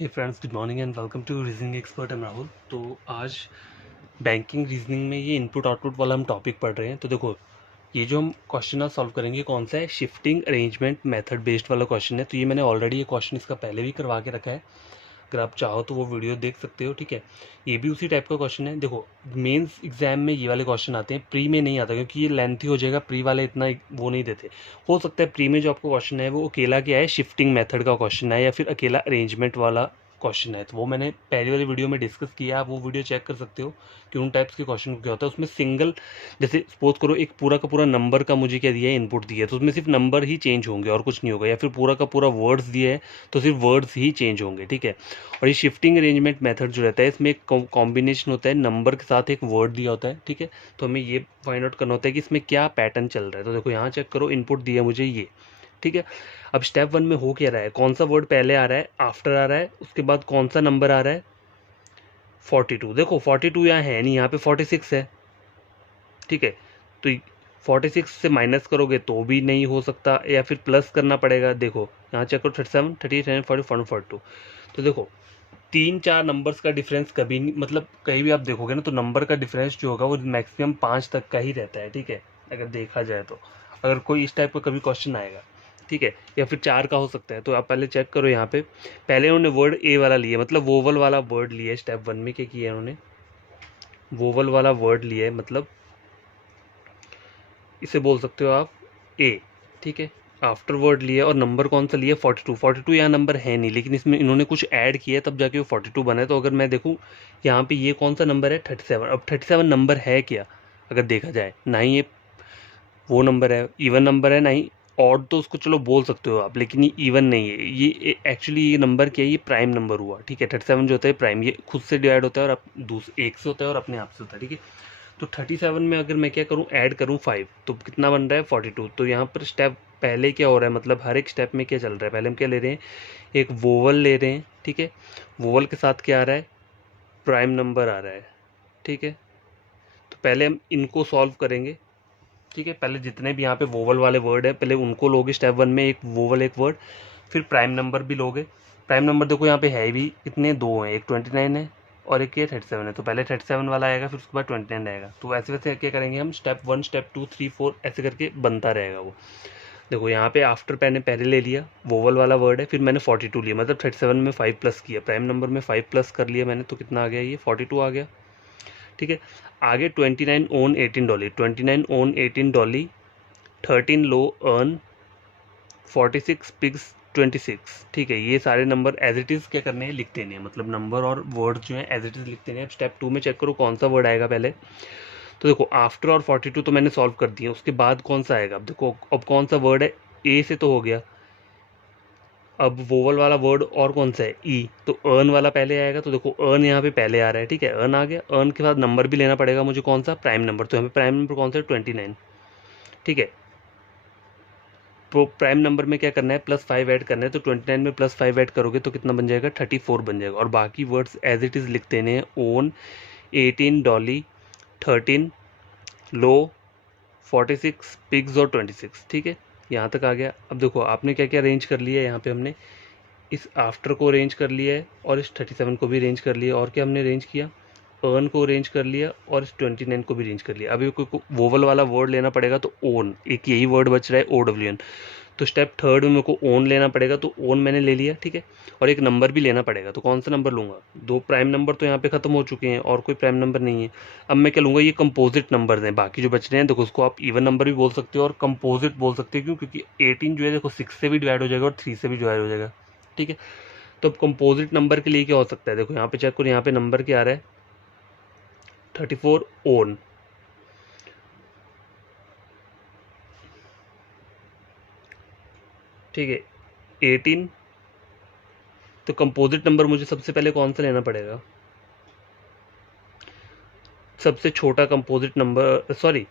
Hey friends, good morning and welcome to reasoning expert. I'm Rahul. तो आज banking reasoning में ये इनपुट आउटपुट वाला हम टॉपिक पढ़ रहे हैं। तो देखो, ये जो हम क्वेश्चन आज सॉल्व करेंगे कौन सा है, शिफ्टिंग अरेंजमेंट मेथड बेस्ड वाला क्वेश्चन है। तो ये मैंने ऑलरेडी ये क्वेश्चन इसका पहले भी करवा के रखा है, अगर आप चाहो तो वो वीडियो देख सकते हो। ठीक है, ये भी उसी टाइप का क्वेश्चन है। देखो, मेंस एग्जाम में ये वाले क्वेश्चन आते हैं, प्री में नहीं आता क्योंकि ये लेंथी हो जाएगा। प्री वाले इतना वो नहीं देते। हो सकता है प्री में जो आपको क्वेश्चन है वो अकेला क्या है, शिफ्टिंग मेथड का क्वेश्चन है या फिर अकेला अरेंजमेंट वाला क्वेश्चन है। तो वो मैंने पहली वाली वीडियो में डिस्कस किया, आप वो वीडियो चेक कर सकते हो कि उन टाइप्स के क्वेश्चन को क्या होता है। उसमें सिंगल, जैसे सपोज करो एक पूरा का पूरा नंबर का मुझे क्या दिया है, इनपुट दिया है, तो उसमें सिर्फ नंबर ही चेंज होंगे और कुछ नहीं होगा। या फिर पूरा का पूरा वर्ड्स दिया है तो सिर्फ वर्ड्स ही चेंज होंगे। ठीक है, और ये शिफ्टिंग अरेंजमेंट मेथड जो रहता है इसमें एक कॉम्बिनेशन होता है, नंबर के साथ एक वर्ड दिया होता है। ठीक है, तो हमें ये फाइंड आउट करना होता है कि इसमें क्या पैटर्न चल रहा है। तो देखो यहाँ चेक करो, इनपुट दिया मुझे ये। ठीक है, अब स्टेप वन में हो क्या रहा है, कौन सा वर्ड पहले आ रहा है, आफ्टर आ रहा है, उसके बाद कौन सा नंबर आ रहा है, 42। देखो 42 यहाँ है नहीं, यहाँ पे 46 है। ठीक है, तो 46 से माइनस करोगे तो भी नहीं हो सकता, या फिर प्लस करना पड़ेगा। देखो यहाँ चेक करो, 37, 38, 40, 42। तो देखो तीन चार नंबर्स का डिफरेंस कभी नहीं, मतलब कहीं भी आप देखोगे ना तो नंबर का डिफरेंस जो होगा वो मैक्सिमम 5 तक का ही रहता है। ठीक है, अगर देखा जाए तो अगर कोई इस टाइप का कभी क्वेश्चन आएगा, ठीक है, या फिर 4 का हो सकता है। तो आप पहले चेक करो, यहाँ पे पहले उन्होंने वर्ड ए वाला लिया, मतलब वोवल वाला वर्ड लिया है। स्टेप वन में क्या किया है उन्होंने, वोवल वाला वर्ड लिया है, मतलब इसे बोल सकते हो आप ए। ठीक है, आफ्टर वर्ड लिया और नंबर कौन सा लिया, 42। 42 यहाँ नंबर है नहीं, लेकिन इसमें इन्होंने कुछ ऐड किया तब जाके वो 42 बना है। तो अगर मैं देखूँ यहाँ पे ये कौन सा नंबर है, 37। अब 37 नंबर है क्या, अगर देखा जाए ना ही ये वो नंबर है, इवन नंबर है, ना ही ऑड, तो उसको चलो बोल सकते हो आप, लेकिन ये इवन नहीं है। ये एक्चुअली ये नंबर क्या है, ये प्राइम नंबर हुआ। ठीक है, 37 जो होता है प्राइम, ये खुद से डिवाइड होता है और दूसरे एक से होता है और अपने आप से होता है। ठीक है, तो 37 में अगर मैं क्या करूं, ऐड करूं 5, तो कितना बन रहा है, 42। तो यहाँ पर स्टेप पहले क्या हो रहा है, मतलब हर एक स्टेप में क्या चल रहा है, पहले हम क्या ले रहे हैं, एक वोवल ले रहे हैं। ठीक है, वोवल के साथ क्या आ रहा है, प्राइम नंबर आ रहा है। ठीक है, तो पहले हम इनको सॉल्व करेंगे। ठीक है, पहले जितने भी यहाँ पे वोवल वाले वर्ड है पहले उनको लोगे स्टेप वन में, एक वोवल एक वर्ड, फिर प्राइम नंबर भी लोगे। प्राइम नंबर देखो यहाँ पे है भी कितने, दो हैं, एक 29 है और एक ये 37 है। तो पहले 37 वाला आएगा, फिर उसके बाद 29 आएगा। तो वैसे वैसे क्या करेंगे हम, step one step two three four ऐसे करके बनता रहेगा वो। देखो यहाँ पे आफ्टर मैंने पहले ले लिया, वोवल वाला वर्ड है, फिर मैंने 42 लिया, मतलब 37 में 5 प्लस किया, प्राइम नंबर में 5 प्लस कर लिया मैंने, तो कितना आ गया, ये 42 आ गया। ठीक है, आगे 29 ओन 18 डॉली, 29 ओन 18 डॉली, 13 लो अर्न, 46 पिग्स 26। ठीक है, ये सारे नंबर एज इट इज़ क्या करने हैं, लिख देने हैं, मतलब नंबर और वर्ड जो है एज इट इज़ लिख देने हैं। अब स्टेप टू में चेक करो कौन सा वर्ड आएगा पहले। तो देखो आफ्टर और 42 तो मैंने सॉल्व कर दिया, उसके बाद कौन सा आएगा, अब देखो अब कौन सा वर्ड है, ए से तो हो गया, अब वोवल वाला वर्ड और कौन सा है, ई, तो अर्न वाला पहले आएगा। तो देखो अर्न यहाँ पे पहले आ रहा है। ठीक है, अर्न आ गया, अर्न के बाद नंबर भी लेना पड़ेगा मुझे, कौन सा, प्राइम नंबर। तो यहाँ पे प्राइम नंबर कौन सा है, 29। ठीक है, तो प्राइम नंबर में क्या करना है, +5 ऐड करना है। तो 29 में +5 ऐड करोगे तो कितना बन जाएगा, 34 बन जाएगा। और बाकी वर्ड्स एज इट इज़ लिख देने हैं, ओन 18 डॉली, 13 लो, 46 पिग्स और 26। ठीक है, यहाँ तक आ गया। अब देखो आपने क्या क्या अरेंज कर लिया है, यहाँ पे हमने इस आफ्टर को अरेंज कर लिया है और इस 37 को भी अरेंज कर लिया, और क्या हमने अरेंज किया, अर्न को अरेंज कर लिया और इस 29 को भी अरेंज कर लिया। अभी कोई वोवल वाला वर्ड लेना पड़ेगा, तो ओन, एक यही वर्ड बच रहा है, OWN। तो स्टेप थर्ड में मेरे को ओन लेना पड़ेगा, तो ओन मैंने ले लिया। ठीक है, और एक नंबर भी लेना पड़ेगा, तो कौन सा नंबर लूँगा, दो प्राइम नंबर तो यहाँ पे खत्म हो चुके हैं और कोई प्राइम नंबर नहीं है। अब मैं क्या लूँगा, ये कंपोजिट नंबर हैं बाकी जो बच रहे हैं। देखो उसको आप इवन नंबर भी बोल सकते हो और कंपोजिट बोल सकते हो, क्यों, क्योंकि 18 जो है देखो 6 से भी डिवाइड हो जाएगा और 3 से भी डिवाइड हो जाएगा। ठीक है, तो अब कंपोजिट नंबर के लिए क्या हो सकता है, देखो यहाँ पे चेक करो, यहाँ पे नंबर क्या आ रहा है, 34 ओन। ठीक है, 18, तो कंपोजिट नंबर मुझे सबसे पहले कौन सा लेना पड़ेगा, सबसे छोटा कंपोजिट नंबर, सॉरी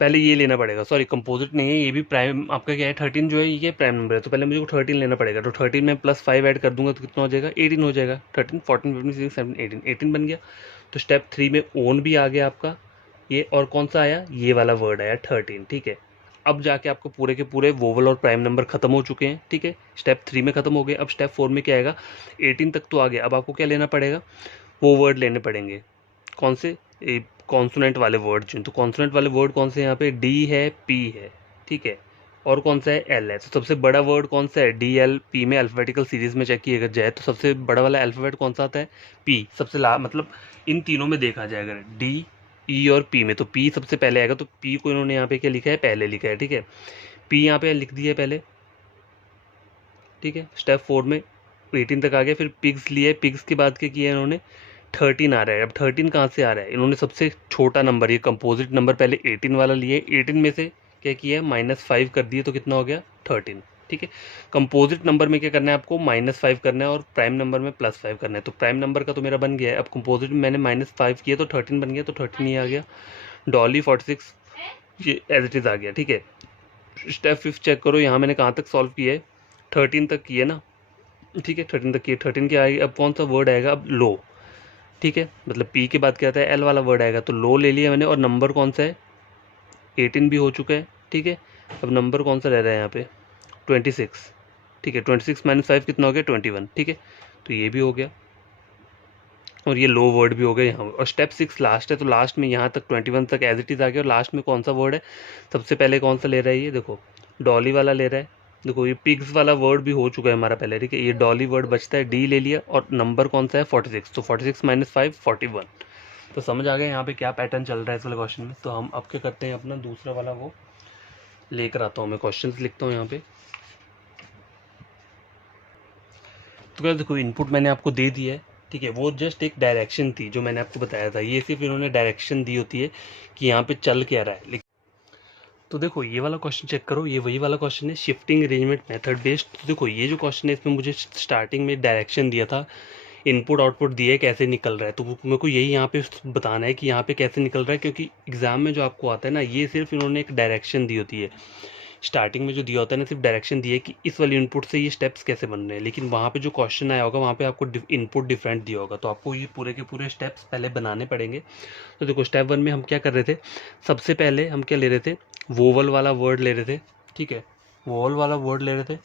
पहले ये लेना पड़ेगा, सॉरी कंपोजिट नहीं है, ये भी प्राइम आपका क्या है, 13 जो है ये प्राइम नंबर है, तो पहले मुझे को 13 लेना पड़ेगा। तो 13 में +5 ऐड कर दूंगा तो कितना हो जाएगा, 18 हो जाएगा। 13 14 15 16 17 18, 18 बन गया। तो स्टेप 3 में ओन भी आ गया आपका ये, और कौन सा आया, ये वाला वर्ड आया 13। ठीक है, अब जाके आपको पूरे के पूरे वोवल और प्राइम नंबर खत्म हो चुके हैं, ठीक है। स्टेप 3 में खत्म हो गए। अब स्टेप 4 में क्या आएगा, 18 तक तो आ गया। अब आपको क्या लेना पड़ेगा, वो वर्ड लेने पड़ेंगे। कौन से, कॉन्सोनेंट वाले वर्ड जो, तो कॉन्सोनेंट वाले वर्ड कौन से, यहाँ पे डी है, पी है, ठीक है, और कौन सा है, एल है। तो सबसे बड़ा वर्ड कौन सा है, डी एल पी में अल्फ़ाबेटिकल सीरीज में चेक किया जाए तो सबसे बड़ा वाला अल्फ़ाबेट कौन सा आता है, पी। सबसे मतलब इन तीनों में देखा जाए अगर डी, ई और पी में, तो पी सबसे पहले आएगा। तो पी को इन्होंने यहाँ पे क्या लिखा है, पहले लिखा है, ठीक है। पी यहाँ पे लिख दिया है पहले, ठीक है। स्टेप 4 में 18 तक आ गया। फिर पिग्स लिए, पिग्स के बाद क्या किया इन्होंने, 13 आ रहा है। अब 13 कहाँ से आ रहा है, इन्होंने सबसे छोटा नंबर, ये कंपोजिट नंबर पहले 18 वाला लिए, 18 में से क्या किया है, -5 कर दिए, तो कितना हो गया, 13, ठीक है। कंपोजिट नंबर में क्या करना है आपको, -5 करना है, और प्राइम नंबर में +5 करना है। तो प्राइम नंबर का तो मेरा बन गया है। अब कंपोजिट में मैंने -5 किया तो 13 बन गया, तो 13 ही आ गया। डॉली 46 ये एज इट इज़ आ गया, ठीक है। स्टेप 5 चेक करो, यहाँ मैंने कहाँ तक सॉल्व किया है, 13 तक किया ना, ठीक है। 13 तक किया, 13 के आएगी। अब कौन सा वर्ड आएगा, अब लो, ठीक है। मतलब पी के बाद क्या आता है, एल वाला वर्ड आएगा। तो लो ले लिया मैंने, और नंबर कौन सा है, 18 भी हो चुका है, ठीक है। अब नंबर कौन सा रह रहा है यहाँ पे, 26, ठीक है। 26 - 5 कितना हो गया, 21, ठीक है। तो ये भी हो गया, और ये लो वर्ड भी हो गया यहाँ। और स्टेप 6 लास्ट है, तो लास्ट में यहाँ तक 21 तक एज इट इज़ आ गया। और लास्ट में कौन सा वर्ड है, सबसे पहले कौन सा ले रहा है, ये देखो डॉली वाला ले रहा है। देखो ये पिग्स वाला वर्ड भी हो चुका है हमारा पहले, ठीक है। ये डॉली वर्ड बचता है, डी ले लिया, और नंबर कौन सा है, 46। तो 46 - 5 41। तो समझ आ गया यहाँ पे क्या पैटर्न चल रहा है इस वाले क्वेश्चन में। तो हम अब क्या करते हैं, अपना दूसरा वाला वो लेकर आता हूँ, मैं क्वेश्चंस लिखता हूँ यहाँ पे। तो क्या, देखो इनपुट मैंने आपको दे दिया है, ठीक है। वो जस्ट एक डायरेक्शन थी जो मैंने आपको बताया था, ये सिर्फ इन्होंने डायरेक्शन दी होती है कि यहाँ पे चल क्या रहा है। तो देखो ये वाला क्वेश्चन चेक करो, ये वही वाला क्वेश्चन है, शिफ्टिंग अरेंजमेंट मेथड बेस्ड। तो देखो ये जो क्वेश्चन है, इसमें मुझे स्टार्टिंग में डायरेक्शन दिया था, इनपुट आउटपुट दिए कैसे निकल रहा है। तो मेरे को यही यहाँ पे बताना है कि यहाँ पे कैसे निकल रहा है, क्योंकि एग्जाम में जो आपको आता है ना, ये सिर्फ इन्होंने एक डायरेक्शन दी होती है। स्टार्टिंग में जो दिया होता है ना, सिर्फ डायरेक्शन दिया है कि इस वाली इनपुट से ये स्टेप्स कैसे बन रहे हैं, लेकिन वहाँ पे जो क्वेश्चन आया होगा वहाँ पे आपको इनपुट डिफरेंट दिया होगा, तो आपको ये पूरे के पूरे स्टेप्स पहले बनाने पड़ेंगे। तो देखो स्टेप 1 में हम क्या कर रहे थे, सबसे पहले हम क्या ले रहे थे, वोवल वाला वर्ड ले रहे थे, ठीक है। वोवल वाला वर्ड ले रहे थे,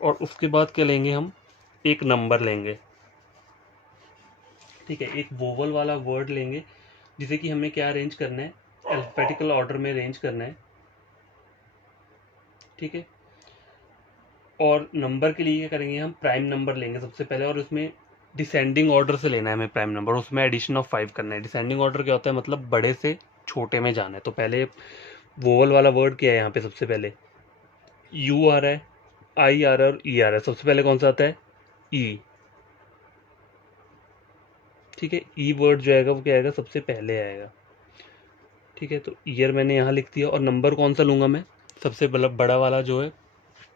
और उसके बाद क्या लेंगे हम, एक नंबर लेंगे, ठीक है। एक वोवल वाला वर्ड लेंगे, जिसे कि हमें क्या अरेंज करना है, अल्फाबेटिकल ऑर्डर में अरेंज करना है, ठीक है। और नंबर के लिए क्या करेंगे, हम प्राइम नंबर लेंगे सबसे पहले, और उसमें डिसेंडिंग ऑर्डर से लेना है हमें प्राइम नंबर, उसमें एडिशन ऑफ 5 करना है। डिसेंडिंग ऑर्डर क्या होता है, मतलब बड़े से छोटे में जाना है। तो पहले वोवल वाला वर्ड क्या है, यहाँ पे सबसे पहले यू आ रहा है, आई आ रहा है, और ई आ रहा है। सबसे पहले कौन सा आता है, ई, ठीक है। ई वर्ड जो आएगा वो क्या आएगा, सबसे पहले आएगा, ठीक है। तो ईयर मैंने यहाँ लिख दिया, और नंबर कौन सा लूँगा मैं, सबसे बड़ा वाला जो है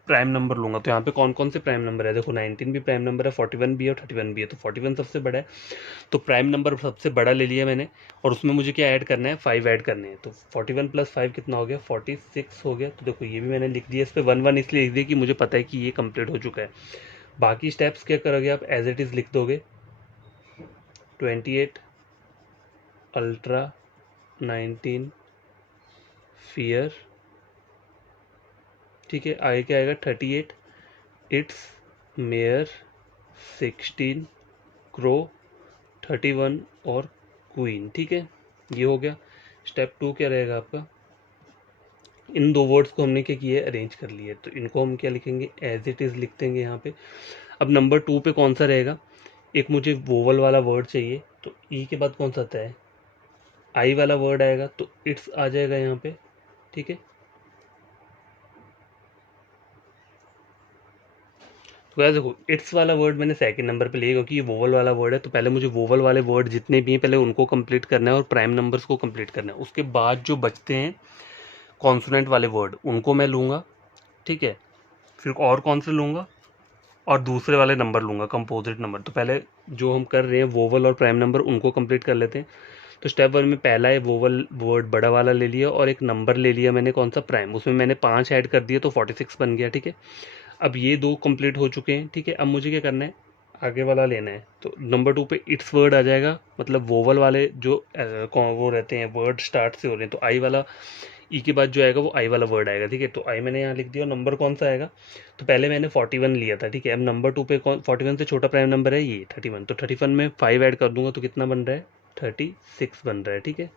प्राइम नंबर लूँगा। तो यहाँ पे कौन कौन से प्राइम नंबर है, देखो 19 भी प्राइम नंबर है, 41 भी है, और 31 भी है। तो 41 सबसे बड़ा है, तो प्राइम नंबर सबसे बड़ा ले लिया मैंने, और उसमें मुझे क्या ऐड करना है, 5 ऐड करने हैं। तो 41 + 5 कितना हो गया, 46 हो गया। तो देखो ये भी मैंने लिख दिया, इस पर 1 1 इसलिए लिख दिया कि मुझे पता है कि ये कंप्लीट हो चुका है। बाकी स्टेप्स क्या करोगे आप, एज इट इज़ लिख दोगे, 28 अल्ट्रा 19 फियर, ठीक है। आगे क्या आएगा, 38 इट्स मेयर, 16 क्रो, 31 और क्वीन, ठीक है। ये हो गया। स्टेप 2 क्या रहेगा आपका, इन दो वर्ड्स को हमने क्या किया है, अरेंज कर लिए, तो इनको हम क्या लिखेंगे, एज इट इज़ लिख देंगे यहाँ पे। अब नंबर 2 पे कौन सा रहेगा, एक मुझे वोवल वाला वर्ड चाहिए, तो ई के बाद कौन सा आता है, आई वाला वर्ड आएगा, तो इट्स आ जाएगा यहाँ पे, ठीक है। तो यार देखो इट्स वाला वर्ड मैंने सेकंड नंबर पे लिया, क्योंकि ये वोवल वाला वर्ड है। तो पहले मुझे वोवल वाले वर्ड जितने भी हैं पहले उनको कंप्लीट करना है, और प्राइम नंबर्स को कंप्लीट करना है। उसके बाद जो बचते हैं कॉन्सोनेंट वाले वर्ड, उनको मैं लूँगा, ठीक है। फिर और कौन से लूँगा, और दूसरे वाले नंबर लूँगा, कंपोजिट नंबर। तो पहले जो हम कर रहे हैं वोवल और प्राइम नंबर, उनको कंप्लीट कर लेते हैं। तो स्टेप 1 में पहला है वोवल वर्ड बड़ा वाला ले लिया, और एक नंबर ले लिया मैंने, कौन सा, प्राइम। उसमें मैंने 5 ऐड कर दिए, तो 46 बन गया, ठीक है। अब ये दो कंप्लीट हो चुके हैं, ठीक है। अब मुझे क्या करना है, आगे वाला लेना है। तो नंबर 2 पे इट्स वर्ड आ जाएगा, मतलब वोवल वाले जो वो रहते हैं वर्ड स्टार्ट से हो रहे हैं, तो आई वाला ई के बाद जो आएगा वो आई वाला वर्ड आएगा, ठीक है। तो आई मैंने यहाँ लिख दिया और नंबर कौन सा आएगा, तो पहले मैंने 41 लिया था, ठीक है। अब नंबर 2 पे कौन 41 से छोटा प्राइम नंबर है ये 31, तो 31 में 5 ऐड कर दूंगा तो कितना बन रहा है 36 बन रहा है, ठीक है।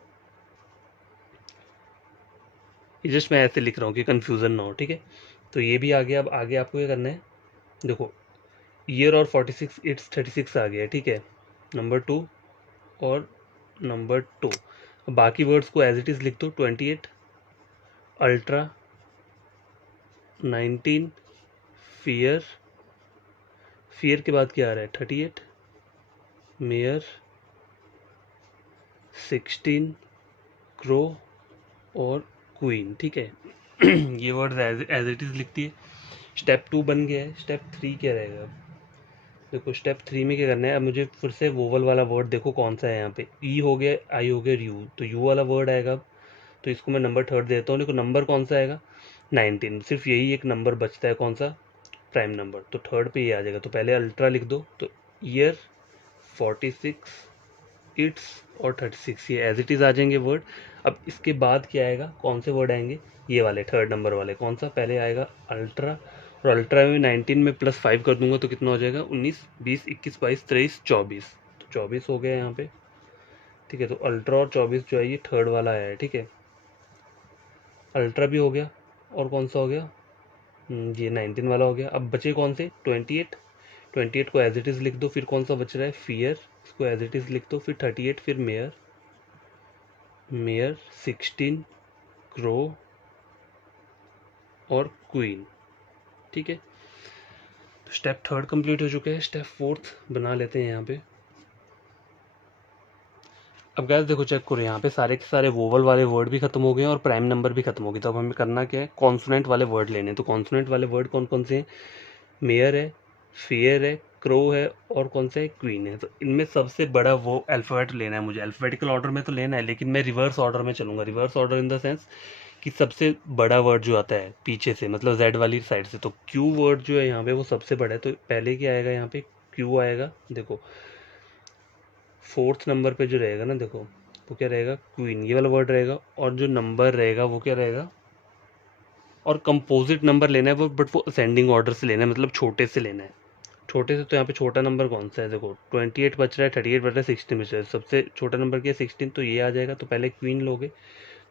ये जस्ट मैं ऐसे लिख रहा हूँ कि कन्फ्यूज़न ना हो, ठीक है। तो ये भी आ गया। अब आगे आपको क्या करना है, देखो ईयर और 46 इट्स 36 आ गया, ठीक है, नंबर 2 और नंबर 2। अब बाकी वर्ड्स को एज इट इज़ लिख दो, 28 अल्ट्रा, 19 फियर, फियर के बाद क्या आ रहा है 38 मेयर, 16 क्रो और क्वीन, ठीक है। ये वर्ड एज इट इज़ लिखती है। स्टेप 2 बन गया है। स्टेप 3 क्या रहेगा, देखो स्टेप 3 में क्या करना है, अब मुझे फिर से वोवल वाला वर्ड देखो कौन सा है यहाँ पे, ई हो गया, आई हो गया, यू, तो यू वाला वर्ड आएगा अब। तो इसको मैं नंबर थर्ड देता हूँ। देखो नंबर कौन सा आएगा 19, सिर्फ यही एक नंबर बचता है, कौन सा प्राइम नंबर, तो थर्ड पे ये आ जाएगा। तो पहले अल्ट्रा लिख दो, तो ईयर 46 इट्स और 36 ये एज इट इज़ आ जाएंगे वर्ड। अब इसके बाद क्या आएगा, कौन से वर्ड आएंगे, ये वाले थर्ड नंबर वाले, कौन सा पहले आएगा अल्ट्रा, और अल्ट्रा में 19 में +5 कर दूंगा तो कितना हो जाएगा 19 20 21 22 23 24, तो 24 हो गया यहाँ पे, ठीक है। तो अल्ट्रा और 24 जो है ये थर्ड वाला आया है, ठीक है। अल्ट्रा भी हो गया, और कौन सा हो गया, ये 19 वाला हो गया। अब बचे कौन से 28, 28 को एज इट इज़ लिख दो, फिर कौन सा बच रहा है फियर, इसको एज इट इज़ लिख दो, फिर 38, फिर मेयर, मेयर 16 क्रो और क्वीन, ठीक है। तो स्टेप थर्ड कंप्लीट हो चुका है। स्टेप फोर्थ बना लेते हैं यहाँ पे। अब गाइस देखो चेक करो, यहाँ पे सारे के सारे वोवल वाले वर्ड भी खत्म हो गए हैं और प्राइम नंबर भी खत्म हो गए। तो अब हमें करना क्या है, कॉन्सोनेंट वाले वर्ड लेने हैं। तो कॉन्सोनेंट वाले वर्ड कौन कौन से हैं, मेयर है, फेयर है, क्रो है और कौन सा है क्वीन है। तो इनमें सबसे बड़ा वो अल्फ़ाबेट लेना है मुझे, अल्फ़ाबेटिकल ऑर्डर में तो लेना है, लेकिन मैं रिवर्स ऑर्डर में चलूँगा। Reverse order in the sense कि सबसे बड़ा वर्ड जो आता है पीछे से, मतलब जेड वाली साइड से, तो क्यू वर्ड जो है यहाँ पे वो सबसे बड़ा है। तो पहले क्या आएगा यहाँ पे, क्यू आएगा। देखो फोर्थ नंबर पे जो रहेगा ना, देखो वो क्या रहेगा क्वीन, ये वाला वर्ड रहेगा, और जो नंबर रहेगा वो क्या रहेगा, और कंपोजिट नंबर लेना है वो, बट वो असेंडिंग ऑर्डर से लेना है, मतलब छोटे से लेना है। छोटे से, तो यहाँ पे छोटा नंबर कौन सा है, देखो 28 बच रहा है, 38 बच रहा है, 16 बच रहा है, सबसे छोटा नंबर क्या है 16, तो ये आ जाएगा। तो पहले क्वीन लोगे,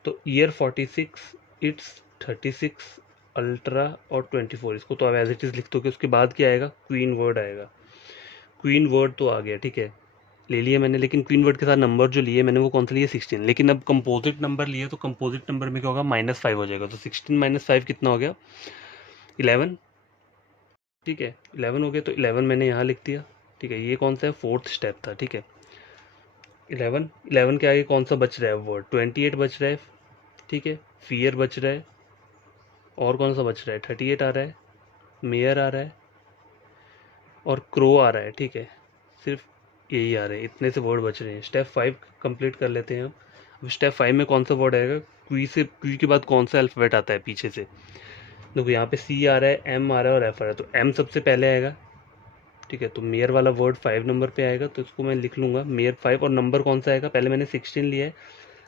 तो ईयर 46 इट्स 36 अल्ट्रा और 24, इसको तो अब एज इट इज़ लिख दो कि उसके बाद क्या आएगा क्वीन वर्ड आएगा। क्वीन वर्ड तो आ गया, ठीक है, ले लिया मैंने। लेकिन क्वीन वर्ड के साथ नंबर जो लिए मैंने वो कौन सा लिए 16, लेकिन अब कंपोजिट नंबर लिए, तो कंपोजिट नंबर में क्या होगा -5 हो जाएगा। तो 16 - 5 कितना हो गया 11, ठीक है 11 हो गया। तो 11 मैंने यहाँ लिख दिया, ठीक है। ये कौन सा है, फोर्थ स्टेप था, ठीक है। 11, 11 के आगे कौन सा बच रहा है वर्ड, 28 बच रहा है, ठीक है। फियर बच रहा है, और कौन सा बच रहा है 38 आ रहा है, मेयर आ रहा है और क्रो आ रहा है, ठीक है। सिर्फ यही आ रहे हैं, इतने से वर्ड बच रहे हैं। स्टेप 5 कंप्लीट कर लेते हैं अब स्टेप 5 में कौन सा वर्ड आएगा, क्वी से, क्वी के बाद कौन सा अल्फ़ाबेट आता है पीछे से, देखो यहाँ पे सी आ रहा है, एम आ रहा है और एफ आ रहा है। तो एम सबसे पहले आएगा, ठीक है। तो मेयर वाला वर्ड 5 नंबर पे आएगा, तो इसको मैं लिख लूँगा मेयर 5, और नंबर कौन सा आएगा, पहले मैंने 16 लिया है,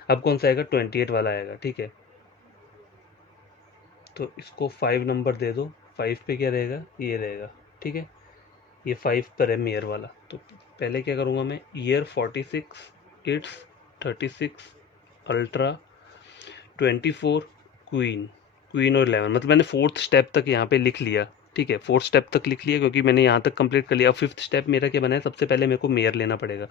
अब कौन सा आएगा 28 वाला आएगा, ठीक है। तो इसको 5 नंबर दे दो, 5 पे क्या रहेगा, ये रहेगा, ठीक है। ये 5 पर है मेयर वाला। तो पहले क्या करूँगा मैं, year 46 it's 36 ultra 24 queen, queen और 11, मतलब मैंने फोर्थ स्टेप तक यहाँ पे लिख लिया, ठीक है। फोर्थ स्टेप तक लिख लिया क्योंकि मैंने यहाँ तक कंप्लीट कर लिया। अब फिफ्थ स्टेप मेरा क्या बना है, सबसे पहले मेरे को मेयर लेना पड़ेगा।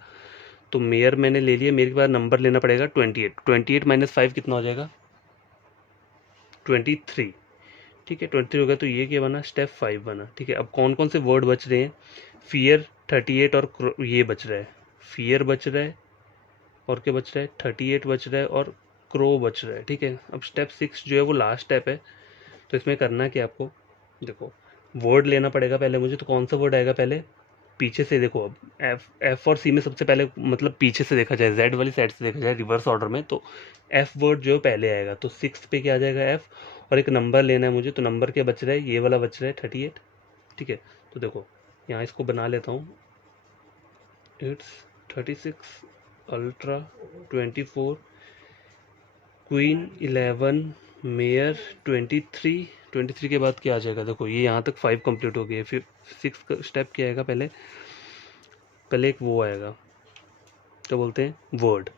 तो मेयर मैंने ले लिया, मेरे के बाद नंबर लेना पड़ेगा 28, 28 - 5 कितना हो जाएगा 23, ठीक है। 23 हो गया। तो ये क्या बना, स्टेप 5 बना, ठीक है। अब कौन कौन से वर्ड बच रहे हैं, फियर 38 और ये बच रहा है, फियर बच रहा है, और क्या बच रहा है 38 बच रहा है और क्रो बच रहा है, ठीक है। अब स्टेप 6 जो है वो लास्ट स्टेप है। तो इसमें करना क्या आपको, देखो वर्ड लेना पड़ेगा पहले मुझे। तो कौन सा वर्ड आएगा पहले, पीछे से देखो, अब एफ, एफ और सी में सबसे पहले, मतलब पीछे से देखा जाए, जेड वाली साइड से देखा जाए रिवर्स ऑर्डर में, तो एफ वर्ड जो पहले आएगा। तो 6 पे क्या आ जाएगा एफ, और एक नंबर लेना है मुझे। तो नंबर क्या बच रहा है, ये वाला बच रहा है 38, ठीक है। तो देखो यहाँ इसको बना लेता हूँ, इट्स 36 अल्ट्रा 24 क्वीन 11 मेयर 23 के बाद क्या आ जाएगा, देखो ये यहाँ तक 5 कंप्लीट हो गए, फिर 6 स्टेप क्या आएगा, पहले पहले एक वो आएगा, क्या बोलते हैं, वर्ड,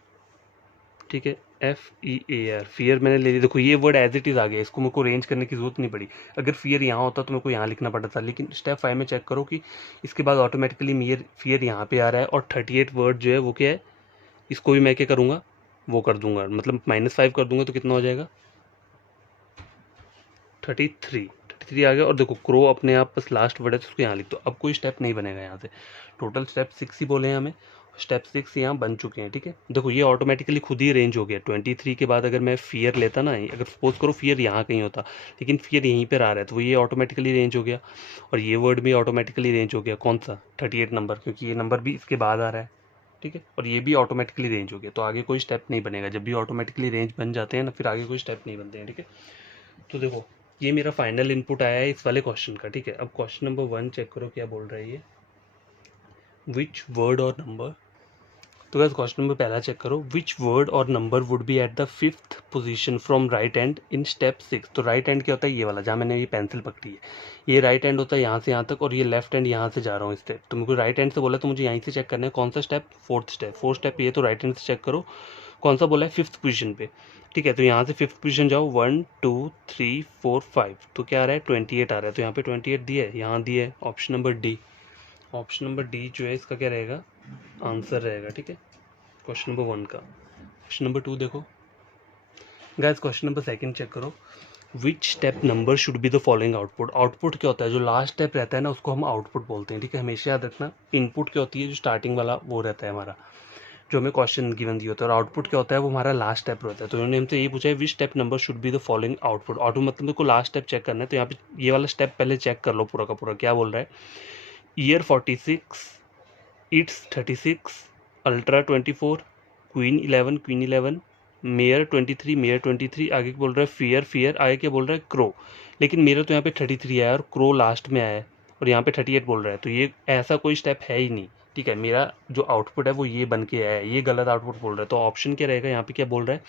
ठीक है, FEAR, फियर मैंने ले लिया। देखो ये वर्ड एज इट इज़ आ गया, इसको मेरे को रेंज करने की जरूरत नहीं पड़ी। अगर फियर यहाँ होता तो मेरे को यहाँ लिखना पड़ता था, लेकिन स्टेप 5 में चेक करो कि इसके बाद ऑटोमेटिकली फियर यहाँ पे आ रहा है, और 38 वर्ड जो है वो क्या है, इसको भी मैं क्या करूँगा, वो कर दूंगा, मतलब -5 कर दूंगा तो कितना हो जाएगा, 33 आ गया। और देखो क्रो अपने आप बस लास्ट वर्ड है तो उसको यहाँ लिख दो। अब कोई स्टेप नहीं बनेगा यहाँ से, टोटल स्टेप 6 ही बोले हैं हमें, स्टेप 6 यहाँ बन चुके हैं, ठीक है। देखो ये ऑटोमेटिकली खुद ही रेंज हो गया। 23 के बाद अगर मैं फियर लेता ना, अगर सपोज करो फियर यहाँ कहीं होता, लेकिन फियर यहीं पर आ रहा है तो ये ऑटोमेटिकली रेंज हो गया, और ये वर्ड भी ऑटोमेटिकली रेंज हो गया, कौन सा, 38 नंबर, क्योंकि ये नंबर भी इसके बाद आ रहा है, ठीक है, और ये भी ऑटोमेटिकली रेंज हो गया। तो आगे कोई स्टेप नहीं बनेगा, जब भी ऑटोमेटिकली रेंज बन जाते हैं ना, फिर आगे कोई स्टेप नहीं बनते हैं, ठीक है। तो देखो ये मेरा फाइनल इनपुट आया है इस वाले क्वेश्चन का, ठीक है। अब क्वेश्चन नंबर 1 चेक करो क्या बोल रहा है ये, विच वर्ड और नंबर। तो गाइस क्वेश्चन नंबर पहला चेक करो, विच वर्ड और number would be at the 5th position from right hand in step 6। तो राइट हैंड क्या होता है, ये वाला जहाँ मैंने ये पेंसिल पकड़ी है, ये राइट हैंड होता है यहाँ से यहाँ तक, और ये लेफ्ट हैंड यहाँ से जा रहा हूँ स्टेप। तो मुझे राइट हैंड से बोला तो मुझे यहीं से चेक करना है कौन सा स्टेप, फोर्थ स्टेप ये, तो राइट हैंड से चेक करो कौन सा बोला है, 5th पोजीशन पे, ठीक है। तो यहाँ से 5th पोजीशन जाओ, 1 2 3 4 5, तो क्या आ रहा है, 28 आ रहा है। तो यहाँ पे 28 दिया है, यहाँ दिया है option number D. Option number D जो है इसका क्या रहेगा, आंसर रहेगा, ठीक है, क्वेश्चन नंबर 1 का। क्वेश्चन नंबर 2 देखो गाइस, क्वेश्चन नंबर 2 चेक करो, which step number should be the following output. Output क्या होता है, जो लास्ट स्टेप रहता है ना उसको हम आउटपुट बोलते हैं, ठीक है, हमेशा याद रखना। इनपुट क्या होती है, जो स्टार्टिंग वाला वो रहता है हमारा, जो हमें क्वेश्चन गिवन दिया होता है, और आउटपुट क्या होता है, वो हमारा लास्ट स्टेप रहता है। तो उन्होंने हमसे ये पूछा है, which step number should be the following output. Output मतलब को लास्ट स्टेप चेक करना है, तो यहाँ पे ये वाला स्टेप पहले चेक कर लो पूरा का पूरा, क्या बोल रहा है, year 46, it's 36, ultra 24, queen 11 mayor 23 आगे क्या बोल रहा है, फियर आगे क्या बोल रहा है, क्रो। लेकिन मेरा तो यहाँ पे 33 आया और क्रो लास्ट में आया है, और यहाँ पे 38 बोल रहा है, तो ये ऐसा कोई स्टेप है ही नहीं, ठीक है। मेरा जो आउटपुट है वो ये बन के आया है, ये गलत आउटपुट बोल रहा है। तो ऑप्शन क्या रहेगा यहाँ पे, क्या बोल रहा है,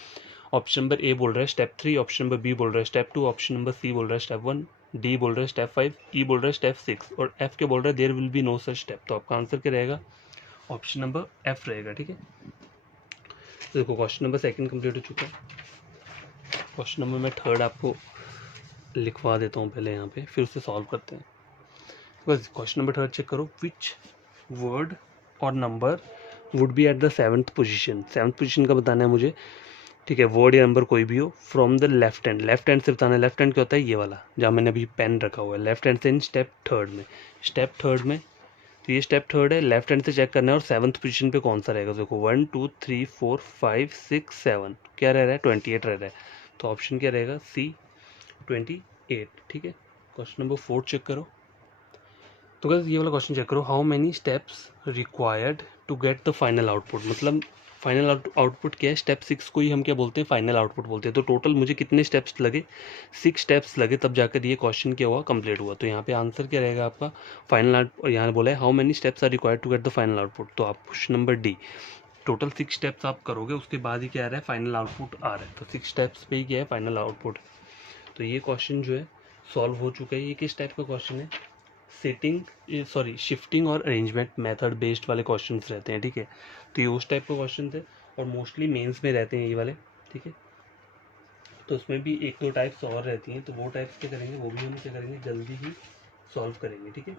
ऑप्शन नंबर ए बोल रहा है स्टेप 3, ऑप्शन नंबर बी बोल रहा है स्टेप 2, ऑप्शन नंबर सी बोल रहा है स्टेप 1, डी बोल रहा है स्टेप 5, ई बोल रहा है स्टेप 6, और एफ के बोल रहा है there will be no such step. तो आपका आंसर क्या रहेगा, ऑप्शन नंबर एफ रहेगा, ठीक है। तो देखो क्वेश्चन नंबर 2 कंप्लीट हो चुका है। क्वेश्चन नंबर मैं 3 आपको लिखवा देता हूँ पहले यहाँ पे, फिर उसे सॉल्व करते हैं। बस क्वेश्चन नंबर 3 चेक करो, विच वर्ड और number would be at the 7th position. 7th position का बताना है मुझे, ठीक है, वर्ड या नंबर कोई भी हो, from the left hand. Left hand से बताना है, लेफ्ट हैंड क्या होता है, ये वाला जहाँ मैंने अभी पेन रखा हुआ है, लेफ्ट हैंड से इन स्टेप 3 में, स्टेप 3 में, तो ये स्टेप 3 है, लेफ्ट हैंड से चेक करना है, और 7th पोजीशन पे कौन सा रहेगा। देखो 1 2 3 4 5 6 7 क्या रह रहा है, 28 रह रहा है। तो ऑप्शन क्या रहेगा, सी 28, ठीक है। क्वेश्चन नंबर 4 चेक करो, तो गाइस ये वाला क्वेश्चन चेक करो, how many steps required to get the final output. मतलब फाइनल आउटपुट क्या है, स्टेप 6 को ही हम क्या बोलते हैं, फाइनल आउटपुट बोलते हैं। तो टोटल मुझे कितने स्टेप्स लगे, 6 स्टेप्स लगे, तब जाकर ये क्वेश्चन क्या हुआ, कंप्लीट हुआ। तो यहाँ पे आंसर क्या रहेगा आपका, फाइनल आउटपुट। यहाँ बोला है how many steps are required to get the final output, तो आप question number D, total 6 steps आप करोगे, उसके बाद ही क्या आ रहा है, फाइनल आउटपुट आ रहा है। तो 6 स्टेप्स पे ही क्या है, फाइनल आउटपुट। तो ये क्वेश्चन जो है सॉल्व हो चुका है। ये किस टाइप का क्वेश्चन है, शिफ्टिंग और अरेंजमेंट मेथड बेस्ड वाले क्वेश्चंस रहते हैं, ठीक है। तो ये उस टाइप के क्वेश्चन थे, और मोस्टली मेंस में रहते हैं ये वाले, ठीक है। तो उसमें भी 1-2 टाइप्स और रहती हैं, तो वो टाइप्स क्या करेंगे, वो भी हम क्या करेंगे, जल्दी ही सॉल्व करेंगे, ठीक है।